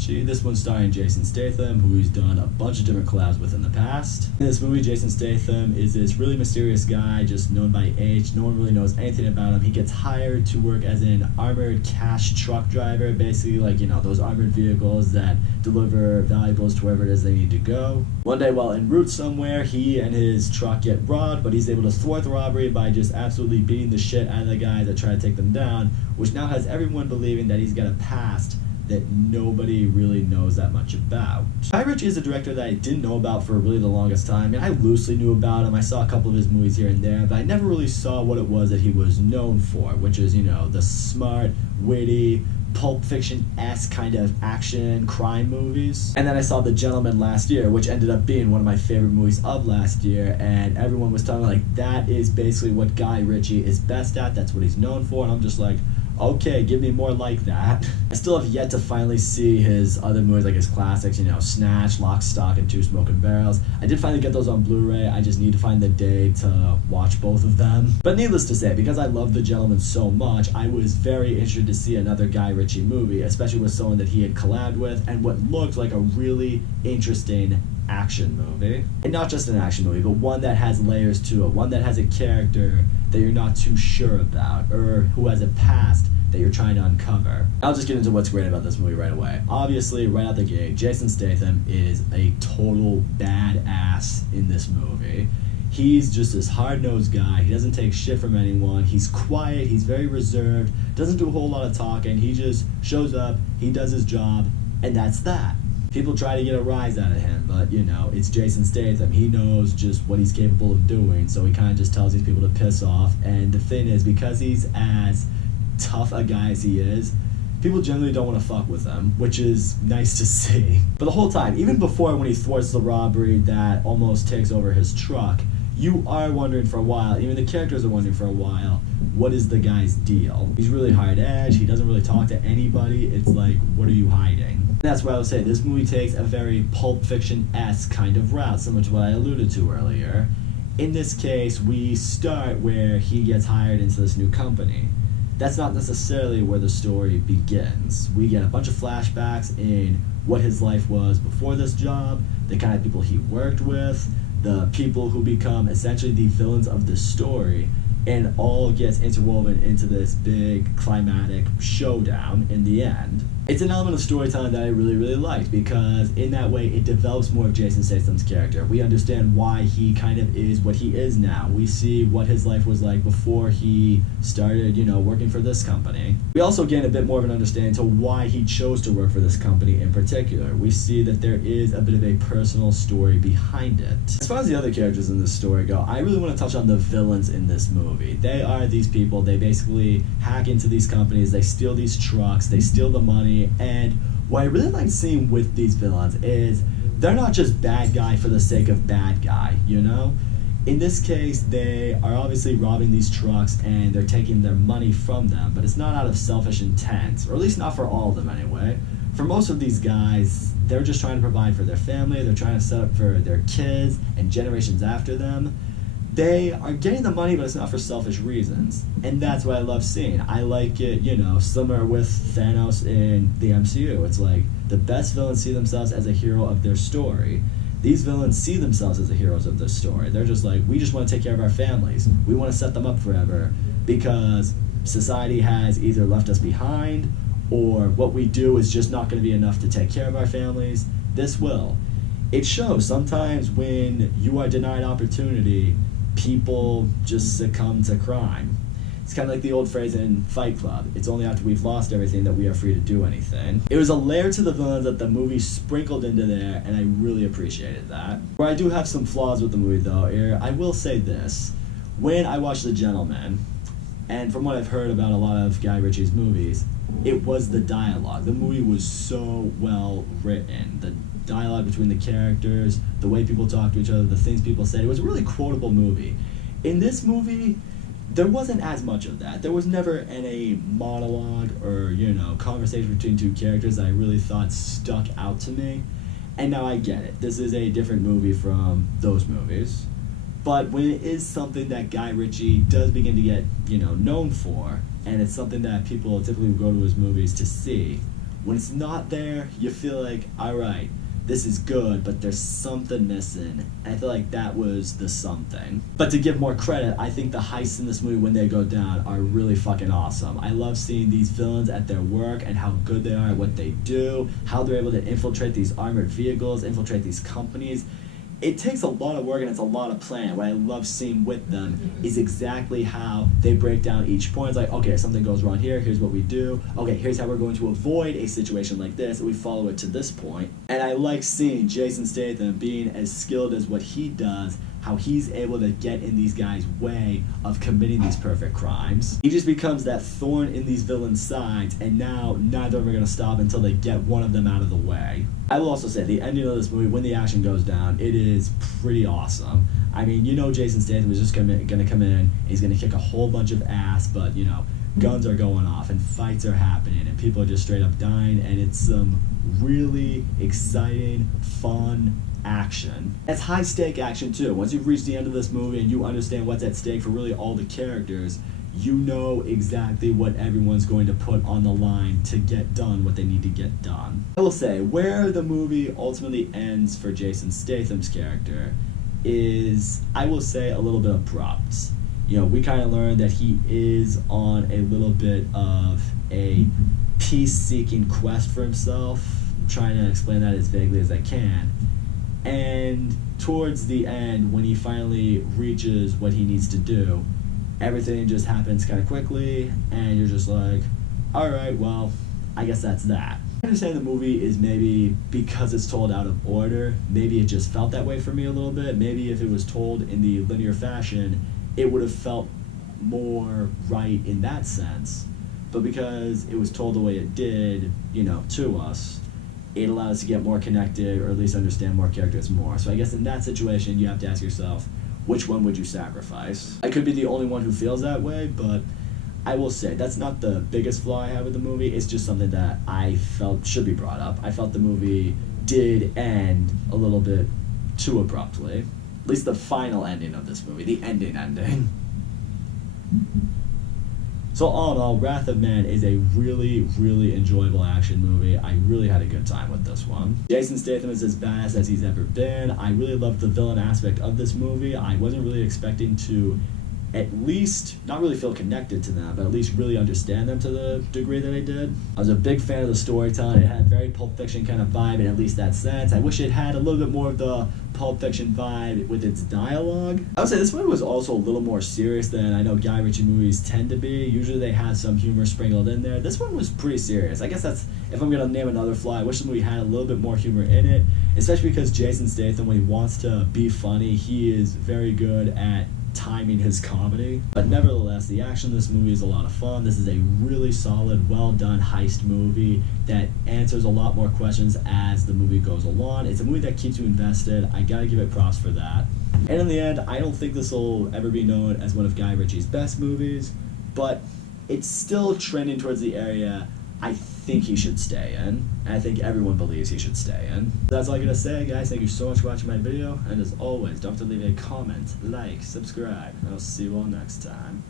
Ritchie. This one's starring Jason Statham, who he's done a bunch of different collabs with in the past. In this movie, Jason Statham is this really mysterious guy, just known by age. No one really knows anything about him. He gets hired to work as an armored cash truck driver, basically like, you know, those armored vehicles that deliver valuables to wherever it is they need to go. One day while en route somewhere, he and his truck get robbed, but he's able to thwart the robbery by just absolutely beating the shit out of the guys that try to take them down, which now has everyone believing that he's got a past that nobody really knows that much about. Guy Ritchie is a director that I didn't know about for really the longest time. I mean, I loosely knew about him. I saw a couple of his movies here and there, but I never really saw what it was that he was known for, which is, you know, the smart, witty, Pulp Fiction-esque kind of action crime movies. And then I saw The Gentleman last year, which ended up being one of my favorite movies of last year, and everyone was telling me, like, that is basically what Guy Ritchie is best at, that's what he's known for, and I'm just like, okay, give me more like that. I still have yet to finally see his other movies, like his classics, you know, Snatch, Lock, Stock, and Two Smoking Barrels. I did finally get those on Blu-ray. I just need to find the day to watch both of them. But needless to say, because I love The Gentleman so much, I was very interested to see another Guy Ritchie movie, especially with someone that he had collabed with, and what looked like a really interesting action movie. And not just an action movie, but one that has layers to it, one that has a character that you're not too sure about, or who has a past that you're trying to uncover. I'll just get into what's great about this movie right away. Obviously, right out the gate, Jason Statham is a total badass in this movie. He's just this hard-nosed guy. He doesn't take shit from anyone. He's quiet, he's very reserved, doesn't do a whole lot of talking. He just shows up, he does his job, and that's that. People try to get a rise out of him, but, you know, it's Jason Statham. He knows just what he's capable of doing, so he kind of just tells these people to piss off. And the thing is, because he's as tough a guy as he is, people generally don't want to fuck with him, which is nice to see. But the whole time, even before when he thwarts the robbery that almost takes over his truck, you are wondering for a while, even the characters are wondering for a while, what is the guy's deal? He's really hard edge, he doesn't really talk to anybody. It's like, what are you hiding? And that's why I would say this movie takes a very Pulp Fiction-esque kind of route, similar to what I alluded to earlier. In this case, we start where he gets hired into this new company. That's not necessarily where the story begins. We get a bunch of flashbacks in what his life was before this job, the kind of people he worked with, the people who become essentially the villains of the story, and all gets interwoven into this big climatic showdown in the end. It's an element of storytelling that I really, really liked, because in that way it develops more of Jason Statham's character. We understand why he kind of is what he is now. We see what his life was like before he started, you know, working for this company. We also gain a bit more of an understanding to why he chose to work for this company in particular. We see that there is a bit of a personal story behind it. As far as the other characters in this story go, I really want to touch on the villains in this movie. They are these people, they basically hack into these companies, they steal these trucks, they steal the money, and what I really like seeing with these villains is they're not just bad guy for the sake of bad guy, you know? In this case, they are obviously robbing these trucks and they're taking their money from them, but it's not out of selfish intent, or at least not for all of them anyway. For most of these guys, they're just trying to provide for their family, they're trying to set up for their kids and generations after them. They are getting the money, but it's not for selfish reasons. And that's what I love seeing. I like it, you know, similar with Thanos in the MCU. It's like the best villains see themselves as a hero of their story. These villains see themselves as the heroes of their story. They're just like, we just want to take care of our families. We want to set them up forever because society has either left us behind or what we do is just not going to be enough to take care of our families. This will. It shows sometimes when you are denied opportunity, people just succumb to crime. It's kind of like the old phrase in Fight Club, it's only after we've lost everything that we are free to do anything. It was a layer to the villains that the movie sprinkled into there, and I really appreciated that. Where I do have some flaws with the movie though, I will say this. When I watched The Gentleman, and from what I've heard about a lot of Guy Ritchie's movies, it was the dialogue. The movie was so well written. The dialogue between the characters, the way people talk to each other, the things people said. It was a really quotable movie. In this movie, there wasn't as much of that. There was never any monologue or, you know, conversation between two characters that I really thought stuck out to me. And now I get it. This is a different movie from those movies. But when it is something that Guy Ritchie does begin to get, you know, known for, and it's something that people typically go to his movies to see, When it's not there, you feel like, alright, this is good, but there's something missing. And I feel like that was the something. But to give more credit, I think the heists in this movie, when they go down, are really fucking awesome. I love seeing these villains at their work and how good they are at what they do, how they're able to infiltrate these armored vehicles, infiltrate these companies. It takes a lot of work and it's a lot of planning. What I love seeing with them is exactly how they break down each point. It's like, okay, if something goes wrong here, here's what we do. Okay, here's how we're going to avoid a situation like this, and we follow it to this point. And I like seeing Jason Statham being as skilled as what he does, how he's able to get in these guys' way of committing these perfect crimes. He just becomes that thorn in these villains' sides, and now neither of them are going to stop until they get one of them out of the way. I will also say, the ending of this movie, when the action goes down, it is pretty awesome. I mean, you know Jason Statham is just going to come in, he's going to kick a whole bunch of ass, but, you know, guns are going off, and fights are happening, and people are just straight up dying, and it's some really exciting, fun action. It's high stake action too. Once you've reached the end of this movie and you understand what's at stake for really all the characters, you know exactly what everyone's going to put on the line to get done what they need to get done. I will say, where the movie ultimately ends for Jason Statham's character is, I will say, a little bit abrupt. You know, we kind of learned that he is on a little bit of a peace-seeking quest for himself. I'm trying to explain that as vaguely as I can. And towards the end, when he finally reaches what he needs to do, everything just happens kind of quickly, and you're just like, alright, well, I guess that's that. I understand the movie is maybe, because it's told out of order, maybe it just felt that way for me a little bit. Maybe if it was told in the linear fashion, it would have felt more right in that sense. But because it was told the way it did, you know, to us, it allowed us to get more connected, or at least understand more characters more. So I guess in that situation, you have to ask yourself, which one would you sacrifice? I could be the only one who feels that way, but I will say, that's not the biggest flaw I have with the movie. It's just something that I felt should be brought up. I felt the movie did end a little bit too abruptly. At least the final ending of this movie, the ending. So all in all, Wrath of Man is a really, really enjoyable action movie. I really had a good time with this one. Jason Statham is as badass as he's ever been. I really loved the villain aspect of this movie. I wasn't really expecting to at least not really feel connected to them, but at least really understand them to the degree that I did. I was a big fan of the storytelling. It had very Pulp Fiction kind of vibe in at least that sense. I wish it had a little bit more of the Pulp Fiction vibe with its dialogue. I would say this one was also a little more serious than I know Guy Ritchie movies tend to be. Usually they have some humor sprinkled in there. This one was pretty serious. I guess that's, if I'm going to name another flaw, I wish the movie had a little bit more humor in it, especially because Jason Statham, when he wants to be funny, he is very good at timing his comedy. But nevertheless, the action in this movie is a lot of fun. This is a really solid, well done heist movie that answers a lot more questions as the movie goes along. It's a movie that keeps you invested. I gotta give it props for that. And in the end, I don't think this will ever be known as one of Guy Ritchie's best movies, but it's still trending towards the area I think he should stay in, and I think everyone believes he should stay in. That's all I gotta say, guys. Thank you so much for watching my video, and as always, don't forget to leave a comment, like, subscribe, and I'll see you all next time.